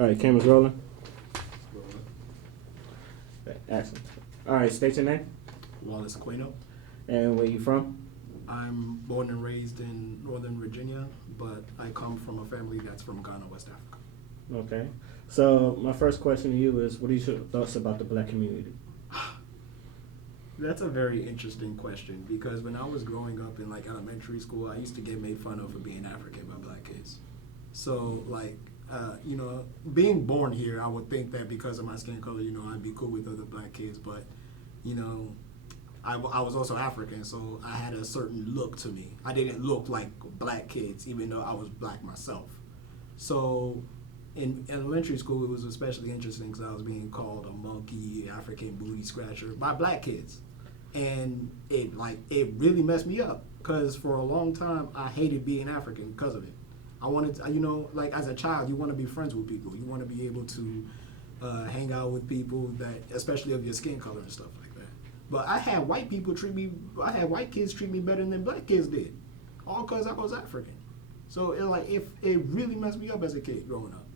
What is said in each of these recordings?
All right, camera's rolling. Excellent. All right, state your name Wallace, Quianoo. and where you from. I'm born and raised in Northern Virginia, but I come from a family that's from Ghana, West Africa. Okay. So my first question to you is, what are your thoughts about the black community? That's a very interesting question because when I was growing up in like elementary school, I used to get made fun of for being African by black kids. So like, being born here, I would think that because of my skin color, I'd be cool with other black kids. But, I was also African, so I had a certain look to me. I didn't look like black kids, even though I was black myself. So in elementary school, it was especially interesting because I was being called a monkey, African booty scratcher by black kids. And it really messed me up because for a long time, I hated being African because of it. I wanted to, as a child, you want to be friends with people. You want to be able to hang out with people that, especially of your skin color and stuff like that. But I had white kids treat me better than black kids did, all because I was African. So it really messed me up as a kid growing up,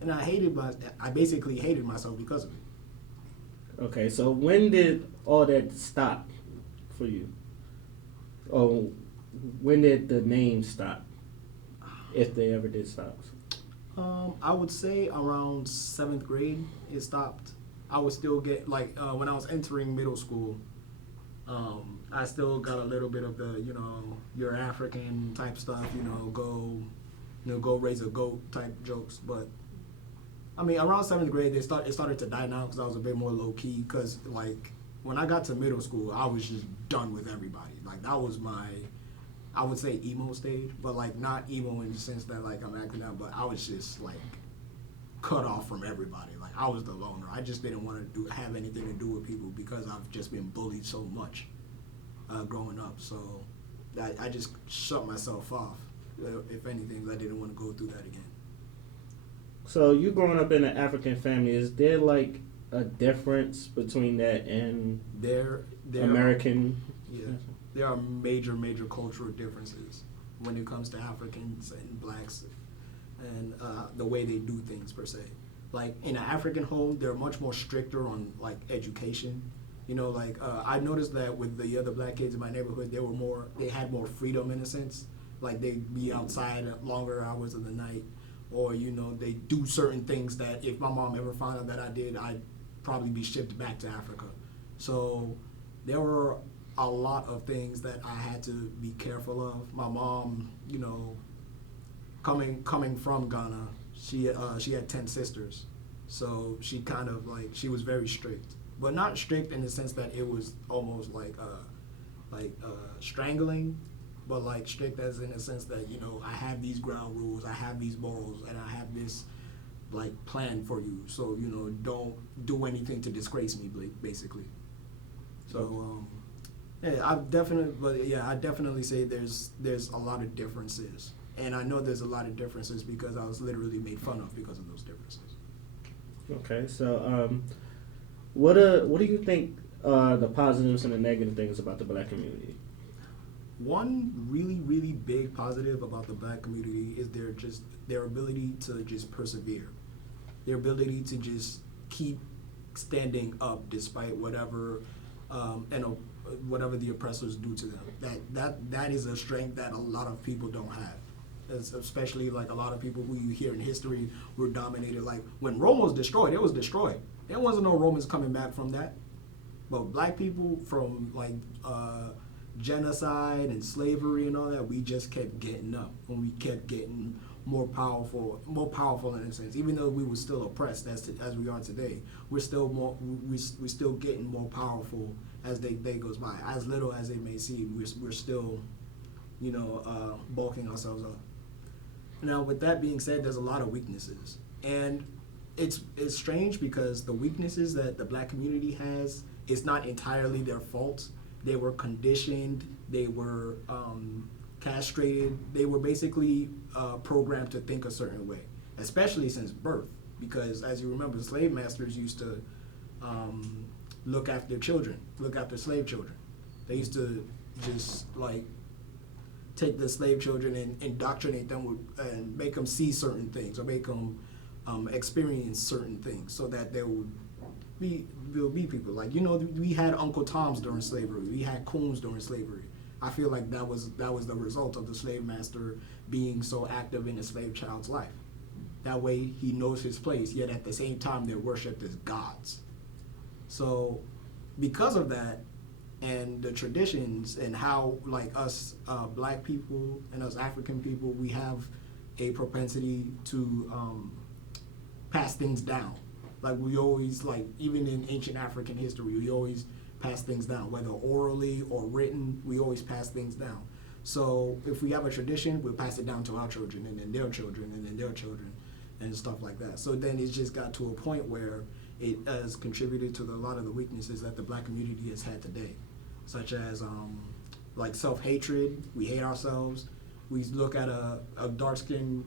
and I basically hated myself because of it. Okay, so when did all that stop for you? Oh, when did the name stop? If they ever did stop. I would say around 7th grade it stopped. I would still get when I was entering middle school, I still got a little bit of the you're African type stuff, go raise a goat type jokes. But I mean around 7th grade it started to die down because I was a bit more low key. Because when I got to middle school, I was just done with everybody. That was my, I would say, emo stage, but not emo in the sense that I'm acting out, but I was just cut off from everybody. I was the loner. I just didn't want to have anything to do with people because I've just been bullied so much growing up. So I just shut myself off. If anything, I didn't want to go through that again. So you growing up in an African family, is there a difference between that and there American? Yeah, there are major cultural differences when it comes to Africans and blacks and the way they do things per se. In an African home, they're much more stricter on education. I noticed that with the other black kids in my neighborhood, they had more freedom in a sense. They'd be outside at longer hours of the night, or they do certain things that if my mom ever found out that I did, I'd probably be shipped back to Africa. So there were a lot of things that I had to be careful of. My mom, coming from Ghana, she had 10 sisters, so she kind of she was very strict, but not strict in the sense that it was almost strangling, but strict as in a sense that I have these ground rules, I have these morals, and I have this plan for you. So don't do anything to disgrace me, basically. So I definitely say there's a lot of differences, and I know there's a lot of differences because I was literally made fun of because of those differences. Okay, so what do you think the positives and the negative things about the black community? One really big positive about the black community is their ability to just persevere, their ability to just keep standing up despite whatever whatever the oppressors do to them. That is a strength that a lot of people don't have. Especially a lot of people who you hear in history were dominated. When Rome was destroyed, it was destroyed. There wasn't no Romans coming back from that. But black people from genocide and slavery and all that, we just kept getting up, and we kept getting more powerful in a sense. Even though we were still oppressed as we are today, we're still getting more powerful as the day goes by. As little as it may seem, we're still bulking ourselves up. Now, with that being said, there's a lot of weaknesses, and it's strange because the weaknesses that the black community has, it's not entirely their fault. They were conditioned, they were castrated, they were basically programmed to think a certain way, especially since birth, because as you remember, slave masters used to look after slave children. They used to just take the slave children and indoctrinate them and make them see certain things, or make them experience certain things, so that there'll be people like, you know, we had Uncle Toms during slavery, we had coons during slavery. I feel like that was the result of the slave master being so active in a slave child's life. That way he knows his place, yet at the same time they're worshipped as gods. So because of that, and the traditions, and how like us black people and us African people, we have a propensity to pass things down. Like we always, like even in ancient African history, we always pass things down, whether orally or written, we always pass things down. So if we have a tradition, we'll pass it down to our children, and then their children, and then their children, and stuff like that. So then it's just got to a point where it has contributed to a lot of the weaknesses that the black community has had today, such as like self-hatred. We hate ourselves. We look at a dark-skinned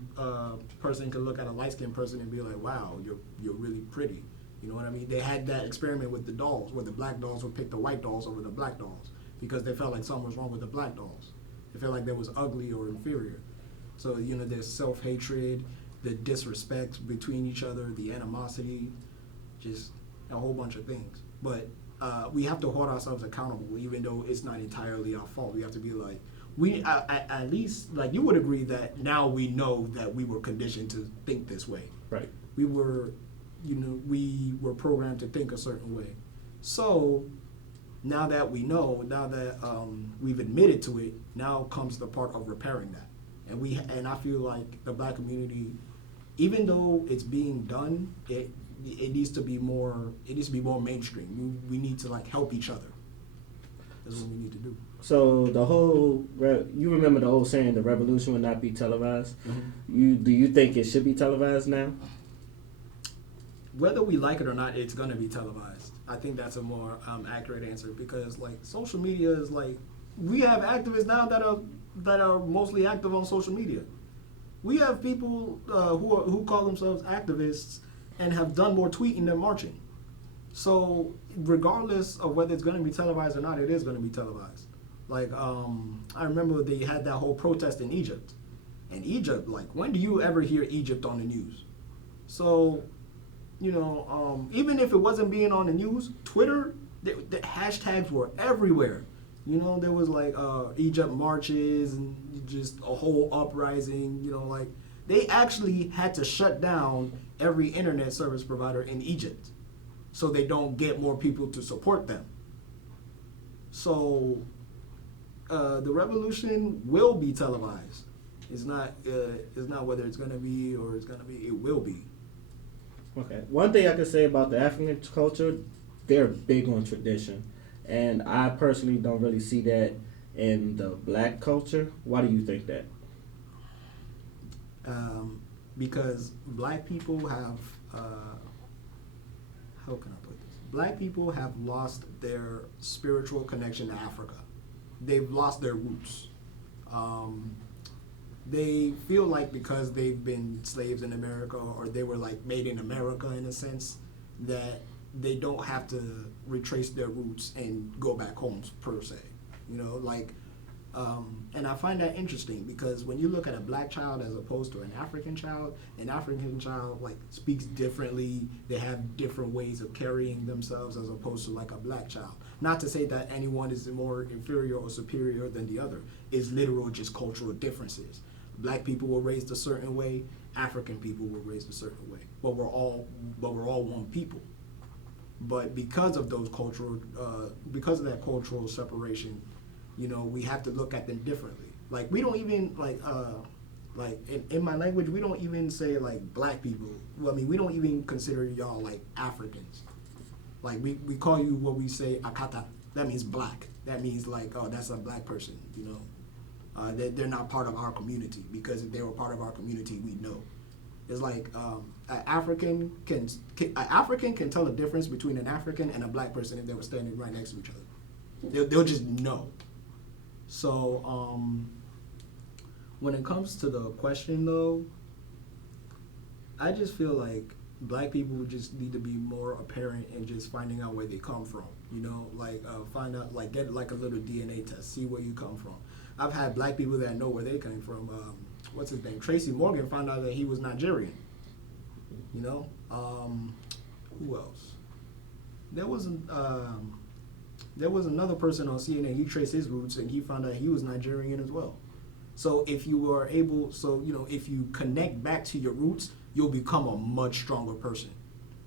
person can look at a light-skinned person and be like, wow, you're really pretty. You know what I mean? They had that experiment with the dolls, where the black dolls would pick the white dolls over the black dolls because they felt like something was wrong with the black dolls. They felt like they was ugly or inferior. So, you know, there's self-hatred, the disrespect between each other, the animosity, just a whole bunch of things. But we have to hold ourselves accountable, even though it's not entirely our fault. We have to be like, at least, like, you would agree that now we know that we were conditioned to think this way. Right. We were programmed to think a certain way. So now that we know, now that we've admitted to it, now comes the part of repairing that. And I feel like the black community, even though it's being done, it needs to be more. It needs to be more mainstream. We need to like help each other. That's what we need to do. So the whole, you remember the old saying, the revolution will not be televised. Mm-hmm. Do you think it should be televised now? Whether we like it or not, it's gonna be televised. I think that's a more accurate answer, because like social media is like, we have activists now that are mostly active on social media. We have people who call themselves activists and have done more tweeting than marching. So regardless of whether it's going to be televised or not, it is going to be televised. Like I remember they had that whole protest in Egypt. And Egypt, like, when do you ever hear Egypt on the news? So, you know, even if it wasn't being on the news, Twitter, the hashtags were everywhere. You know, there was like Egypt marches and just a whole uprising, you know, like they actually had to shut down every internet service provider in Egypt so they don't get more people to support them. So the revolution will be televised. It's not whether it's going to be or it's going to be, it will be. Okay. One thing I could say about the African culture, they're big on tradition. And I personally don't really see that in the black culture. Why do you think that? Because black people have, how can I put this? Black people have lost their spiritual connection to Africa. They've lost their roots. They feel like because they've been slaves in America, or they were like made in America in a sense, that they don't have to retrace their roots and go back home per se, you know, like, and I find that interesting, because when you look at a black child as opposed to an African child like speaks differently. They have different ways of carrying themselves as opposed to like a black child. Not to say that anyone is more inferior or superior than the other. It's literal just cultural differences. Black people were raised a certain way. African people were raised a certain way. But we're all one people. But because of those because of that cultural separation, you know, we have to look at them differently. Like we don't even like in my language, we don't even say like black people. Well, I mean, we don't even consider y'all like Africans. Like we call you what we say akata. That means black. That means like, oh, that's a black person. You know, they're not part of our community, because if they were part of our community, we know. It's like an African can tell the difference between an African and a black person if they were standing right next to each other. They'll just know. So when it comes to the question, though, I just feel like black people just need to be more apparent in just finding out where they come from. You know, like find out, like get like a little DNA test, see where you come from. I've had black people that know where they came from. What's his name? Tracy Morgan found out that he was Nigerian. You know, who else? There was there was another person on CNN. He traced his roots and he found out he was Nigerian as well. So if you are able, if you connect back to your roots, you'll become a much stronger person.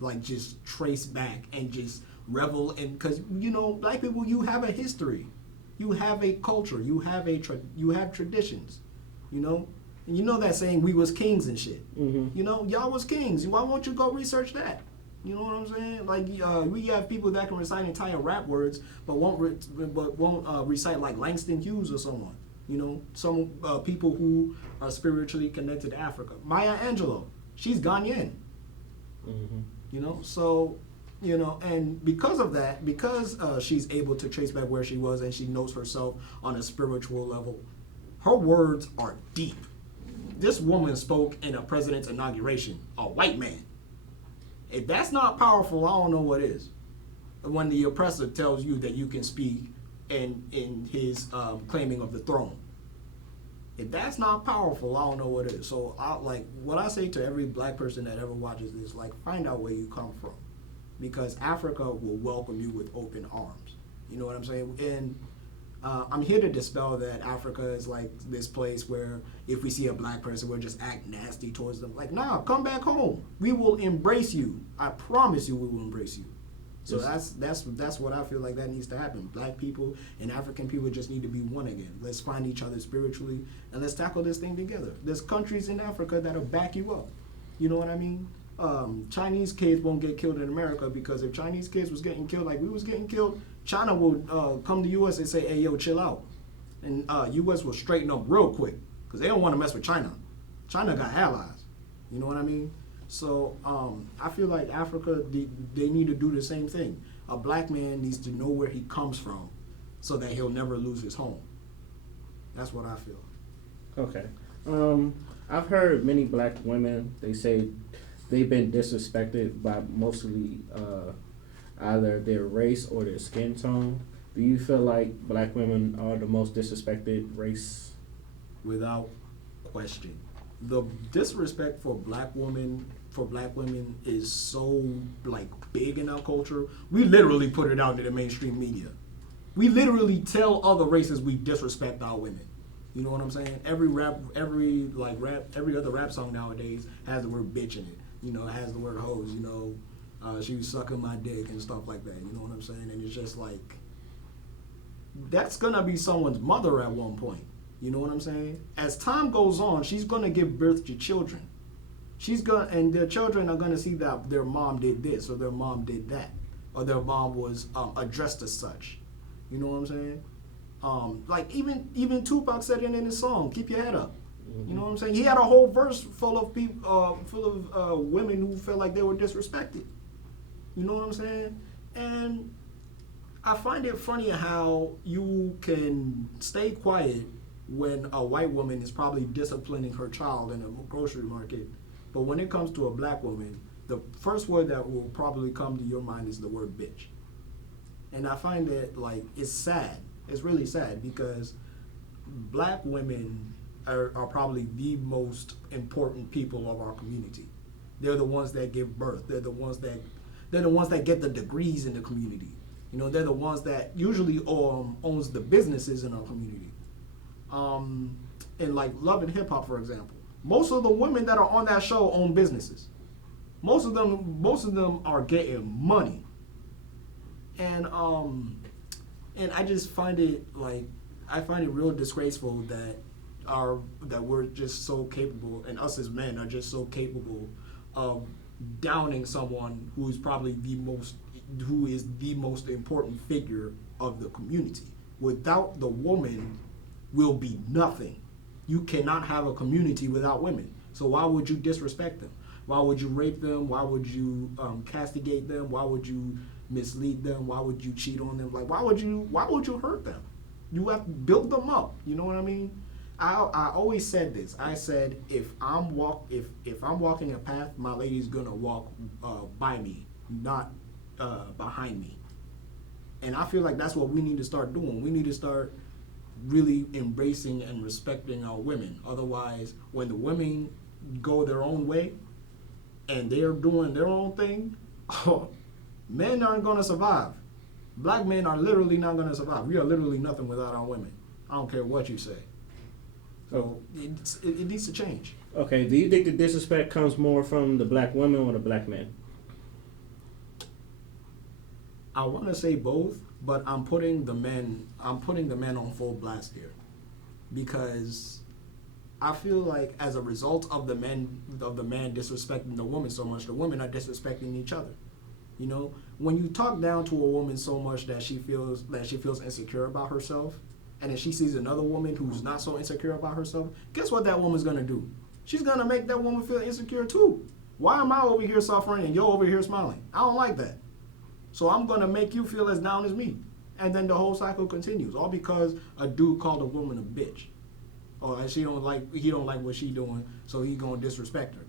Like just trace back and just revel in, because black people, you have a history, you have a culture, you have you have traditions, and that saying, we was kings and shit. Y'all was kings. Why won't you go research that? You know what I'm saying? Like we have people that can recite entire rap words, but won't recite like Langston Hughes or someone. Some people who are spiritually connected to Africa. Maya Angelou, she's Ghanaian. So and because of that, because she's able to trace back where she was and she knows herself on a spiritual level, her words are deep. This woman spoke in a president's inauguration, a white man. If that's not powerful, I don't know what is. When the oppressor tells you that you can speak in his claiming of the throne. If that's not powerful, I don't know what is. So what I say to every black person that ever watches this, find out where you come from. Because Africa will welcome you with open arms. You know what I'm saying? And I'm here to dispel that Africa is like this place where if we see a black person, we'll just act nasty towards them. Like, nah, come back home. We will embrace you. I promise you we will embrace you. So that's what I feel like that needs to happen. Black people and African people just need to be one again. Let's find each other spiritually and let's tackle this thing together. There's countries in Africa that'll back you up. You know what I mean? Chinese kids won't get killed in America because if Chinese kids was getting killed like we was getting killed, China will come to U.S. and say, hey, yo, chill out. And U.S. will straighten up real quick because they don't want to mess with China. China got allies. You know what I mean? So I feel like Africa, they need to do the same thing. A black man needs to know where he comes from so that he'll never lose his home. That's what I feel. Okay. I've heard many black women, they say they've been disrespected by mostly either their race or their skin tone. Do you feel like black women are the most disrespected race? Without question. The disrespect for black women is so big in our culture. We literally put it out to the mainstream media. We literally tell other races we disrespect our women. You know what I'm saying? Every other rap song nowadays has the word bitch in it. It has the word hoes. She was sucking my dick and stuff like that. You know what I'm saying? And it's just that's gonna be someone's mother at one point. You know what I'm saying? As time goes on, she's gonna give birth to children. And their children are gonna see that their mom did this or their mom did that, or their mom was addressed as such. You know what I'm saying? Even Tupac said it in his song, "Keep Your Head Up." You know what I'm saying? He had a whole verse full of people, full of women who felt like they were disrespected. You know what I'm saying? And I find it funny how you can stay quiet when a white woman is probably disciplining her child in a grocery market, but when it comes to a black woman, the first word that will probably come to your mind is the word bitch. And I find that it's sad. It's really sad because black women are probably the most important people of our community. They're the ones that give birth. They're the ones that get the degrees in the community. They're the ones that usually owns the businesses in our community. In Love and Hip Hop, for example, most of the women that are on that show own businesses. Most of them are getting money. And I just find it real disgraceful that we're just so capable, and us as men are just so capable of downing someone who is the most important figure of the community. Without the woman, will be nothing. You cannot have a community without women. So why would you disrespect them? Why would you rape them? Why would you castigate them? Why would you mislead them? Why would you cheat on them? Why would you hurt them? You have to build them up. You know what I mean? I always said this. I said if I'm walking a path, my lady's gonna walk by me, not behind me. And I feel like that's what we need to start doing. We need to start really embracing and respecting our women. Otherwise, when the women go their own way, and they're doing their own thing, men aren't going to survive. Black men are literally not going to survive. We are literally nothing without our women. I don't care what you say. So it needs to change. Okay, do you think the disrespect comes more from the black women or the black men? I want to say both, but I'm putting the men on full blast here, because I feel like as a result of the man disrespecting the woman so much, the women are disrespecting each other. You know, when you talk down to a woman so much that she feels insecure about herself, and then she sees another woman who's not so insecure about herself, guess what that woman's gonna do? She's gonna make that woman feel insecure too. Why am I over here suffering and you're over here smiling? I don't like that. So I'm gonna make you feel as down as me. And then the whole cycle continues, all because a dude called a woman a bitch. Or he don't like what she doing, so he gonna disrespect her.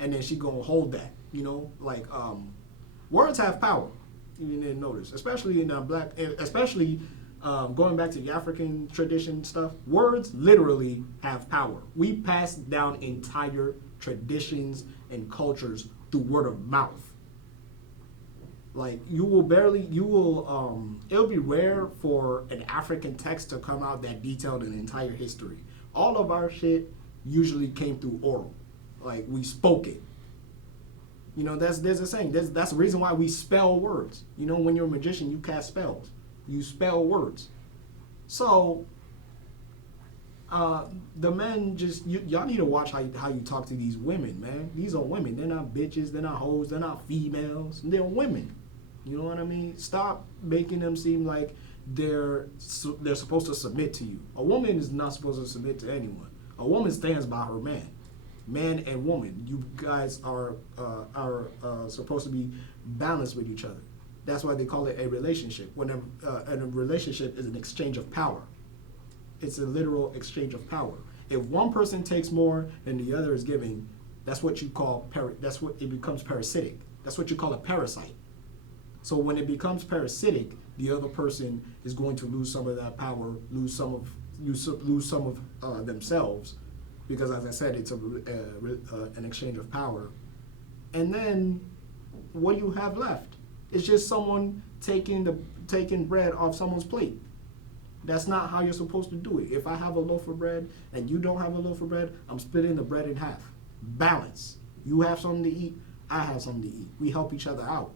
And then she gonna hold that, you know? Like, words have power. You didn't notice, especially in going back to the African tradition stuff. Words literally have power. We pass down entire traditions and cultures through word of mouth. Like, it'll be rare for an African text to come out that detailed an entire history. All of our shit usually came through oral. Like, we spoke it. You know, there's a saying. That's the reason why we spell words. You know, when you're a magician, you cast spells. You spell words. So, the men y'all need to watch how you talk to these women, man. These are women. They're not bitches. They're not hoes. They're not females. They're women. You know what I mean? Stop making them seem like they're supposed to submit to you. A woman is not supposed to submit to anyone. A woman stands by her man. Man and woman, you guys are supposed to be balanced with each other. That's why they call it a relationship. And a relationship is an exchange of power. It's a literal exchange of power. If one person takes more than the other is giving, that's what you call it becomes parasitic. That's what you call a parasite. So when it becomes parasitic, the other person is going to lose some of that power, lose some of themselves, because, as I said, it's an exchange of power. And then what do you have left? It's just someone taking bread off someone's plate. That's not how you're supposed to do it. If I have a loaf of bread and you don't have a loaf of bread, I'm splitting the bread in half. Balance. You have something to eat, I have something to eat. We help each other out.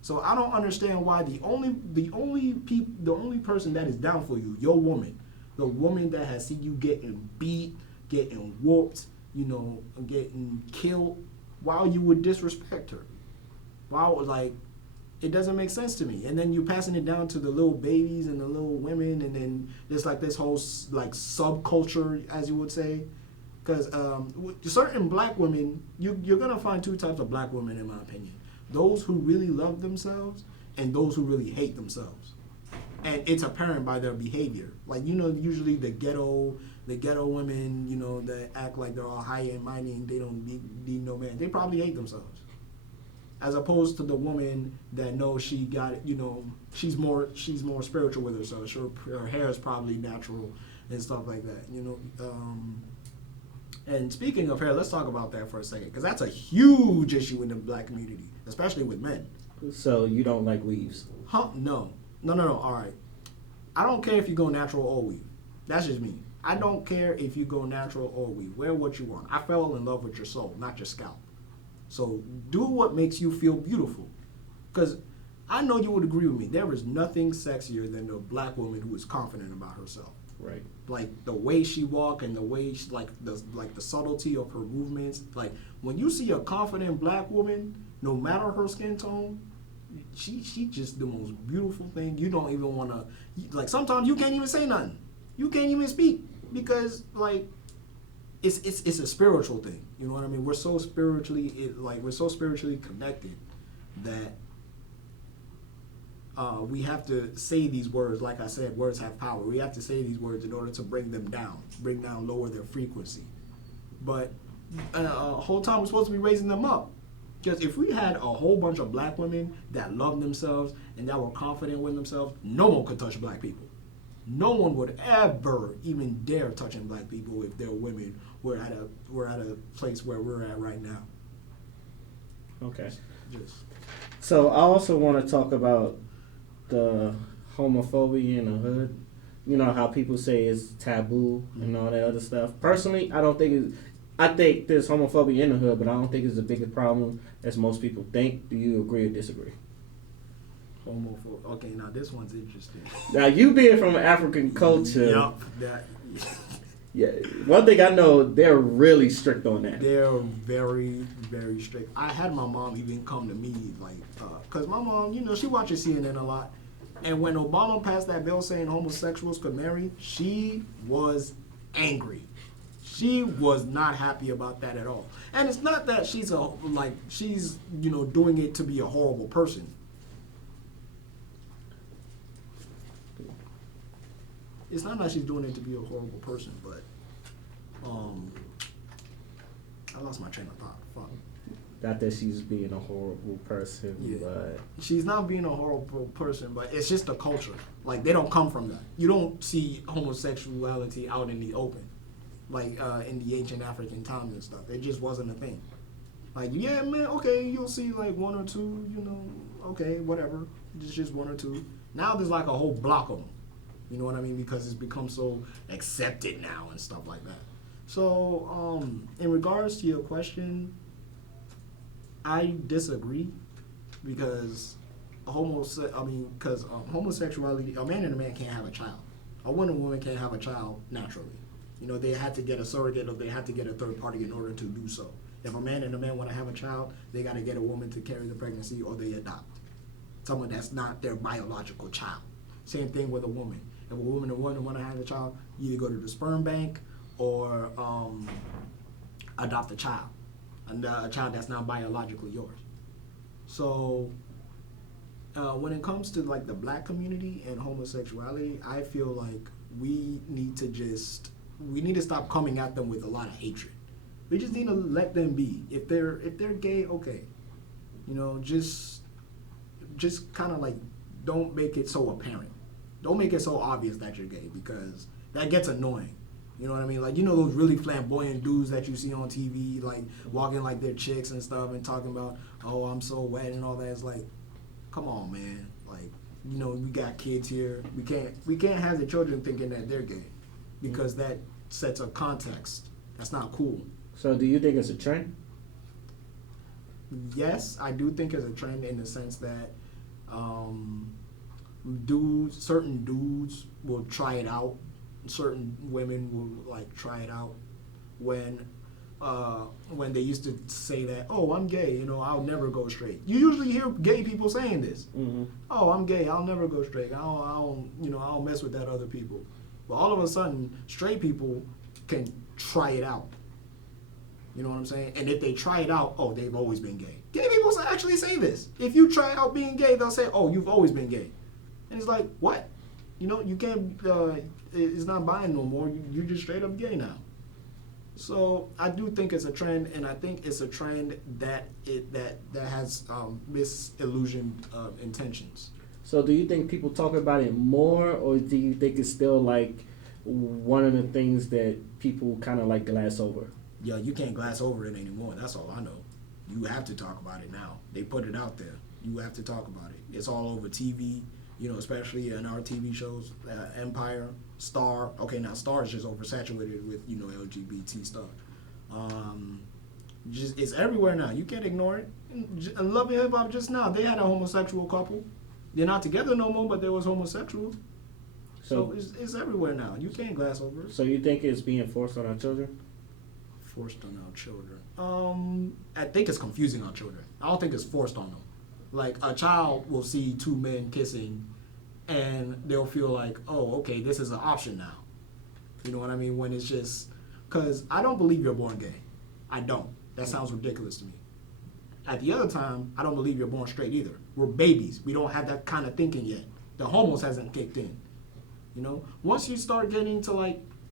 So I don't understand why the only person that is down for you, your woman, the woman that has seen you getting beat, getting whooped, you know, getting killed, why you would disrespect her? Why, like, it doesn't make sense to me. And then you're passing it down to the little babies and the little women, and then there's like this whole like subculture, as you would say. Because certain black women, you're gonna find two types of black women, in my opinion. Those who really love themselves and those who really hate themselves. And it's apparent by their behavior. Like, you know, usually the ghetto women, you know, that act like they're all high and mighty and they don't need no man. They probably hate themselves. As opposed to the woman that knows she got it, you know, she's more spiritual with herself. Her hair is probably natural and stuff like that, you know. And speaking of hair, let's talk about that for a second, because that's a huge issue in the black community, especially with men. So you don't like weaves? Huh? No. All right. I don't care if you go natural or weave. That's just me. I don't care if you go natural or weave. Wear what you want. I fell in love with your soul, not your scalp. So do what makes you feel beautiful. Because I know you would agree with me. There is nothing sexier than a black woman who is confident about herself. Right. Like the way she walk and the way she, like the subtlety of her movements. Like when you see a confident black woman, no matter her skin tone, she just the most beautiful thing. You don't even want to, like, sometimes you can't even say nothing. You can't even speak, because like it's a spiritual thing. You know what I mean? We're so spiritually connected that we have to say these words. Like I said, words have power. We have to say these words in order to bring them down, lower their frequency. But whole time we're supposed to be raising them up. Because if we had a whole bunch of black women that love themselves and that were confident with themselves, no one could touch black people. No one would ever even dare touching black people if their women were at a place where we're at right now. Okay. Just So I also want to talk about the homophobia in the hood. You know how people say it's taboo and all that other stuff. Personally, I don't think it's. I think there's homophobia in the hood, but I don't think it's a bigger problem as most people think. Do you agree or disagree? homophobic. Okay, now this one's interesting. Now you being from African culture, Yup, that. yeah. One thing I know, they're really strict on that. They're very, very strict. I had my mom even come to me, like, because my mom, she watches CNN a lot. And when Obama passed that bill saying homosexuals could marry, she was angry. She was not happy about that at all. And it's not that she's doing it to be a horrible person. It's not that she's doing it to be a horrible person, but I lost my train of thought. Fuck. Not that she's being a horrible person, but She's not being a horrible person, but it's just a culture. Like, they don't come from that. You don't see homosexuality out in the open, like in the ancient African times and stuff. It just wasn't a thing. Like, yeah, man, okay, you'll see like one or two, okay, whatever. It's just one or two. Now there's like a whole block of them. You know what I mean? Because it's become so accepted now and stuff like that. So, in regards to your question, I disagree because homosexuality, a man and a man can't have a child. A woman and a woman can't have a child naturally. They had to get a surrogate or they had to get a third party in order to do so. If a man and a man want to have a child, they got to get a woman to carry the pregnancy or they adopt someone that's not their biological child. Same thing with a woman. If a woman and a woman want to have a child, you either go to the sperm bank or adopt a child. A child that's not biologically yours. So when it comes to like the black community and homosexuality, I feel like we need to stop coming at them with a lot of hatred. We just need to let them be. If they're gay, okay. Just kind of like don't make it so apparent. Don't make it so obvious that you're gay because that gets annoying. You know what I mean? Like, those really flamboyant dudes that you see on TV, like, walking like they're chicks and stuff and talking about, oh, I'm so wet and all that. It's like, come on, man. Like, we got kids here. We can't have the children thinking that they're gay because that sets a context. That's not cool. So do you think it's a trend? Yes, I do think it's a trend in the sense that certain dudes will try it out. Certain women will like try it out when they used to say that, oh, I'm gay, I'll never go straight. You usually hear gay people saying this. Mm-hmm. Oh, I'm gay, I'll never go straight. I don't mess with that other people. But all of a sudden, straight people can try it out. You know what I'm saying? And if they try it out, oh, they've always been gay. Gay people actually say this. If you try out being gay, they'll say, oh, you've always been gay. And it's like, what? You can't, it's not buying no more. You're just straight up gay now. So I do think it's a trend, and I think it's a trend that has misillusioned intentions. So do you think people talk about it more, or do you think it's still like one of the things that people kind of like glass over? Yeah, you can't glass over it anymore. That's all I know. You have to talk about it now. They put it out there. You have to talk about it. It's all over TV. Especially in our TV shows, Empire, Star. Okay, now Star is just oversaturated with, LGBT stuff. It's everywhere now. You can't ignore it. And Love and Hip Hop just now, they had a homosexual couple. They're not together no more, but they was homosexual. So it's everywhere now. You can't glass over it. So you think it's being forced on our children? Forced on our children. I think it's confusing our children. I don't think it's forced on them. Like, a child will see two men kissing, and they'll feel like, oh, okay, this is an option now. You know what I mean? When it's just... Because I don't believe you're born gay. I don't. That sounds ridiculous to me. At the other time, I don't believe you're born straight either. We're babies. We don't have that kind of thinking yet. The homos hasn't kicked in. Once you start getting to, like,